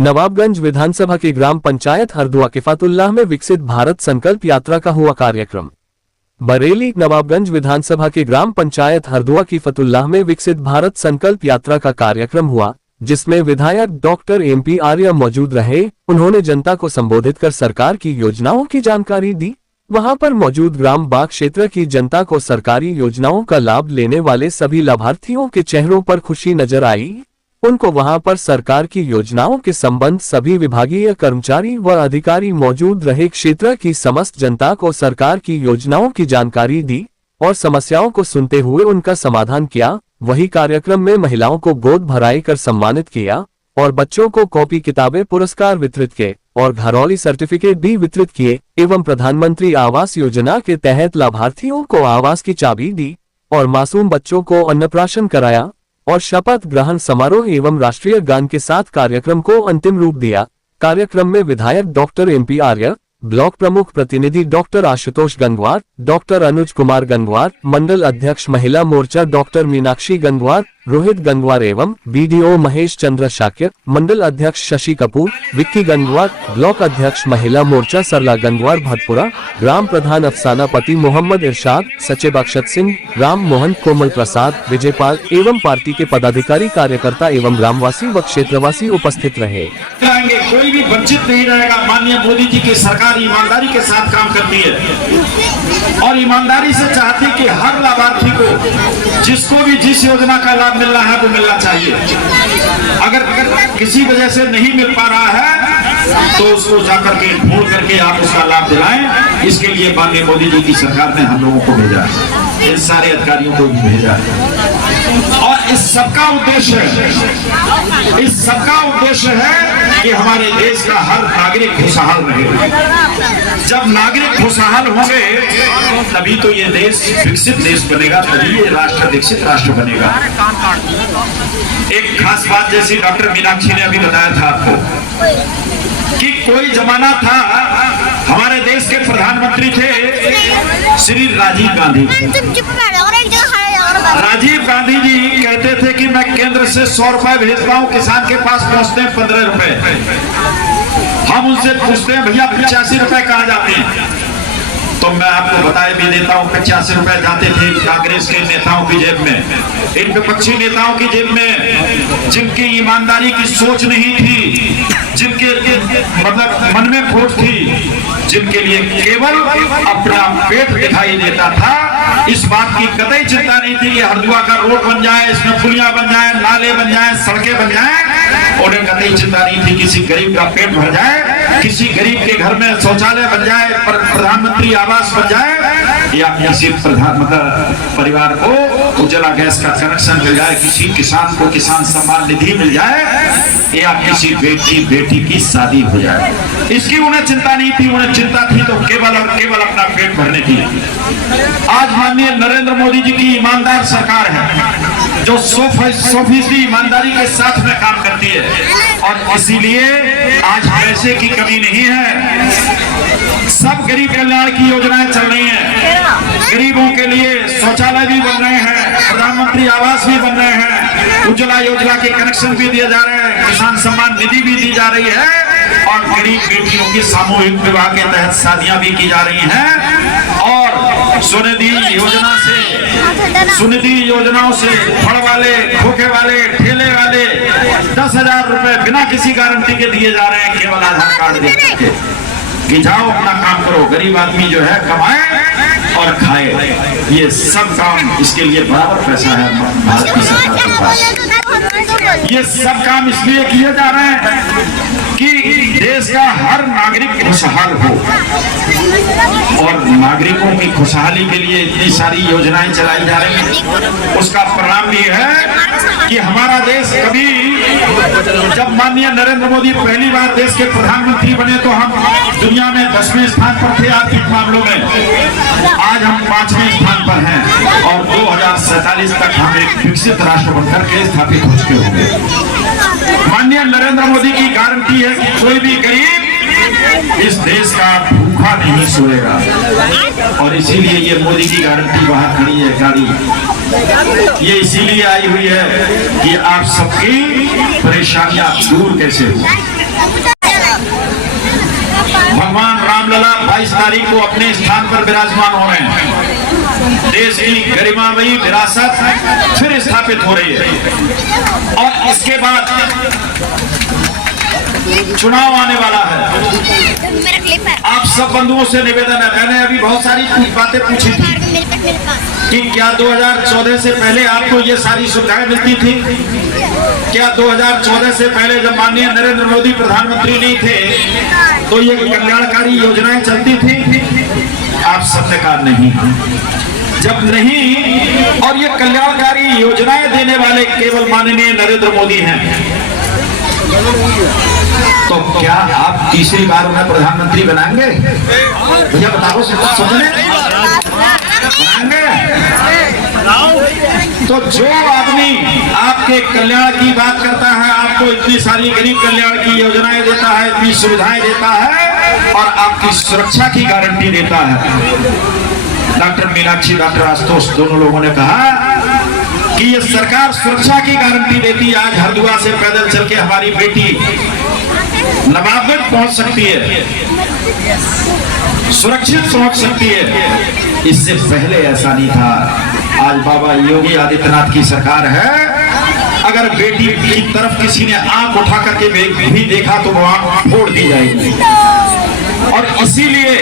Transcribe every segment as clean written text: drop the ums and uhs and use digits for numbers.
नवाबगंज विधानसभा की ग्राम पंचायत हरदुआ के फतुल्लाह में विकसित भारत संकल्प यात्रा का हुआ कार्यक्रम। बरेली नवाबगंज विधानसभा की ग्राम पंचायत हरदुआ की फतुल्लाह में विकसित भारत संकल्प यात्रा का कार्यक्रम हुआ, जिसमें विधायक डॉक्टर MP आर्य मौजूद रहे। उन्होंने जनता को संबोधित कर सरकार की योजनाओं की जानकारी दी। वहां पर मौजूद ग्राम बाग क्षेत्र की जनता को सरकारी योजनाओं का लाभ लेने वाले सभी लाभार्थियों के चेहरों पर खुशी नजर आई। उनको वहां पर सरकार की योजनाओं के संबंध सभी विभागीय कर्मचारी व अधिकारी मौजूद रहे। क्षेत्र की समस्त जनता को सरकार की योजनाओं की जानकारी दी और समस्याओं को सुनते हुए उनका समाधान किया। वही कार्यक्रम में महिलाओं को गोद भराई कर सम्मानित किया और बच्चों को कॉपी किताबें पुरस्कार वितरित किए और घरौली सर्टिफिकेट भी वितरित किए एवं प्रधानमंत्री आवास योजना के तहत लाभार्थियों को आवास की चाबी दी और मासूम बच्चों को अन्नप्राशन कराया और शपथ ग्रहण समारोह एवं राष्ट्रीय गान के साथ कार्यक्रम को अंतिम रूप दिया। कार्यक्रम में विधायक डॉक्टर MP आर्य, ब्लॉक प्रमुख प्रतिनिधि डॉक्टर आशुतोष गंगवार, डॉक्टर अनुज कुमार गंगवार, मंडल अध्यक्ष महिला मोर्चा डॉक्टर मीनाक्षी गंगवार, रोहित गंगवार एवं BDO महेश चंद्र शाक्य, मंडल अध्यक्ष शशि कपूर, विक्की गंगवार, ब्लॉक अध्यक्ष महिला मोर्चा सरला गंगवार भटपुरा, ग्राम प्रधान अफसाना पति मोहम्मद इरशाद, सचिव अक्षत सिंह, राम मोहन, कोमल प्रसाद, विजयपाल एवं पार्टी के पदाधिकारी कार्यकर्ता एवं ग्रामवासी व क्षेत्रवासी उपस्थित रहे। कोई भी वंचित नहीं रहेगा। माननीय मोदी जी की सरकार ईमानदारी के साथ काम करती है और ईमानदारी से चाहती है कि हर लाभार्थी को जिसको भी जिस योजना का लाभ मिलना है वो मिलना चाहिए। अगर किसी वजह से नहीं मिल पा रहा है तो उसको जाकर के ढूंढ करके आप उसका लाभ दिलाएं। इसके लिए माननीय मोदी जी की सरकार ने हम लोगों को भेजा है, इन सारे अधिकारियों को भी भेजा है और इस सबका उद्देश्य है कि हमारे देश का हर नागरिक खुशहाल रहे। जब नागरिक खुशहाल होंगे तभी तो ये देश विकसित देश बनेगा, तभी ये राष्ट्र विकसित राष्ट्र बनेगा। एक खास बात जैसी डॉक्टर मीनाक्षी ने अभी बताया था आपको कि कोई जमाना था, हमारे देश के प्रधानमंत्री थे श्री राजीव गांधी। राजीव गांधी जी कहते थे कि मैं केंद्र से 100 रुपए भेजता हूं, किसान के पास पहुंचते हैं 15 रुपए। हम उनसे पूछते हैं भैया 85 रुपए कहां जाते हैं? तो मैं आपको बताए भी देता हूं 85 रुपए जाते थे कांग्रेस के नेताओं की जेब में, इन विपक्षी नेताओं की जेब में, जिनकी ईमानदारी की सोच नहीं थी, जिनके मतलब मन में खोट थी, जिनके लिए केवल अपना पेट दिखाई देता था। इस बात की कतई चिंता नहीं थी कि हरदुआ का रोड बन जाए, इसमें पुलियां बन जाए, नाले बन जाए, सड़कें बन जाए। उन्हें कतई चिंता नहीं थी किसी गरीब का पेट भर जाए, किसी गरीब के घर में शौचालय बन जाए, प्रधानमंत्री आवास बन जाए, या किसी परिवार को उज्ज्वला गैस का कनेक्शन मिल जाए, किसी किसान को किसान सम्मान निधि मिल जाए, या किसी बेटी की शादी हो जाए। इसकी उन्हें चिंता नहीं थी। उन्हें चिंता थी तो केवल और केवल अपना पेट भरने की। आज माननीय नरेंद्र मोदी जी की ईमानदार सरकार है जो 100% ईमानदारी के साथ में काम करती है और इसीलिए आज पैसे की कमी नहीं है। सब गरीब कल्याण की योजनाएं चल रही हैं, गरीबों के लिए शौचालय भी बन रहे हैं, प्रधानमंत्री आवास भी बन रहे हैं, उज्ज्वला योजना के कनेक्शन भी दिए जा रहे हैं, किसान सम्मान निधि भी दी जा रही है और गरीब बेटियों की सामूहिक विवाह के तहत शादियां भी की जा रही हैं। और सुनिधि योजनाओं से फल वाले, खोखे वाले, ठेले वाले 10,000 रुपए बिना किसी गारंटी के दिए जा रहे हैं, केवल आधार कार्ड देकर कि जाओ अपना काम करो। गरीब आदमी जो है कमाए और खाए। ये सब काम, इसके लिए बराबर पैसा है भारत की सरकार के पास। ये सब काम इसलिए किए जा रहे हैं कि देश का हर नागरिक खुशहाल हो और नागरिकों की खुशहाली के लिए इतनी सारी योजनाएं चलाई जा रही हैं। उसका परिणाम भी है कि हमारा देश कभी, जब माननीय नरेंद्र मोदी पहली बार देश के प्रधानमंत्री बने तो हम दुनिया में 10वें स्थान पर थे आर्थिक मामलों में। आज हम 5वें स्थान पर हैं और 2047 तक हम एक विकसित राष्ट्र बनकर के स्थापित हो चुके होंगे। माननीय नरेंद्र मोदी की गारंटी है कि कोई भी गरीब इस देश का भूखा नहीं सोएगा और इसीलिए ये मोदी की गारंटी बाहर खड़ी है गाड़ी ये इसीलिए आई हुई है कि आप सबकी परेशानियां दूर कैसे हो। भगवान रामलला 22 तारीख को अपने स्थान पर विराजमान हो रहे हैं। देश की गरिमामयी विरासत फिर स्थापित हो रही है और इसके बाद चुनाव आने वाला है। आप सब बंधुओं से निवेदन है, मैंने अभी बहुत सारी बातें पूछी थी कि क्या 2014 से पहले आपको ये सारी सुविधाएं मिलती थी? क्या 2014 से पहले जब माननीय नरेंद्र मोदी प्रधानमंत्री नहीं थे तो ये कल्याणकारी योजनाएं चलती थी? आप सबने कहा नहीं। जब नहीं और ये कल्याणकारी योजनाएं देने वाले केवल माननीय नरेंद्र मोदी हैं, तो क्या आप तीसरी बार उन्हें प्रधानमंत्री बनाएंगे? भैया बताओ, समझने बनाएंगे? तो जो आदमी आपके कल्याण की बात करता है, आपको इतनी सारी गरीब कल्याण की योजनाएं देता है, इतनी सुविधाएं देता है और आपकी सुरक्षा की गारंटी देता है। डॉक्टर मीनाक्षी, डॉक्टर आशुतोष दोनों लोगों ने कहा कि ये सरकार सुरक्षा की गारंटी देती है। आज हरदुआ से पैदल चल के हमारी बेटी नवाबगंज पहुंच सकती है, सुरक्षित पहुंच सकती है। इससे पहले ऐसा नहीं था। आज बाबा योगी आदित्यनाथ की सरकार है। अगर बेटी की तरफ किसी ने आंख उठा करके भी देखा तो वो आंख फोड़ दी जाएगी। और इसीलिए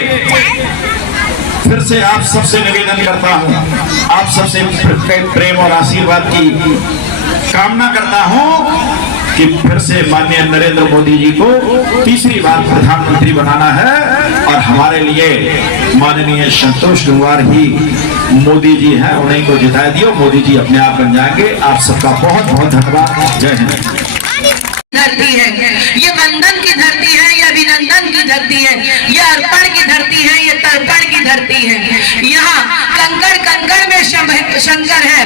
फिर से आप सबसे निवेदन करता हूं, आप सबसे प्रेम और आशीर्वाद की कामना करता हूं कि फिर से माननीय नरेंद्र मोदी जी को तीसरी बार प्रधानमंत्री बनाना है और हमारे लिए माननीय संतोष गंगवार ही मोदी जी हैं, उन्हीं को जिता दियो। मोदी जी अपने आप बन जाएंगे। आप सबका बहुत बहुत धन्यवाद। जय हिंद। धरती है, ये वंदन की धरती है, ये अभिनंदन की धरती है, ये अर्पण की धरती है, ये तर्पण की धरती है। यहाँ कंकड़ कंकड़ में शंकर है,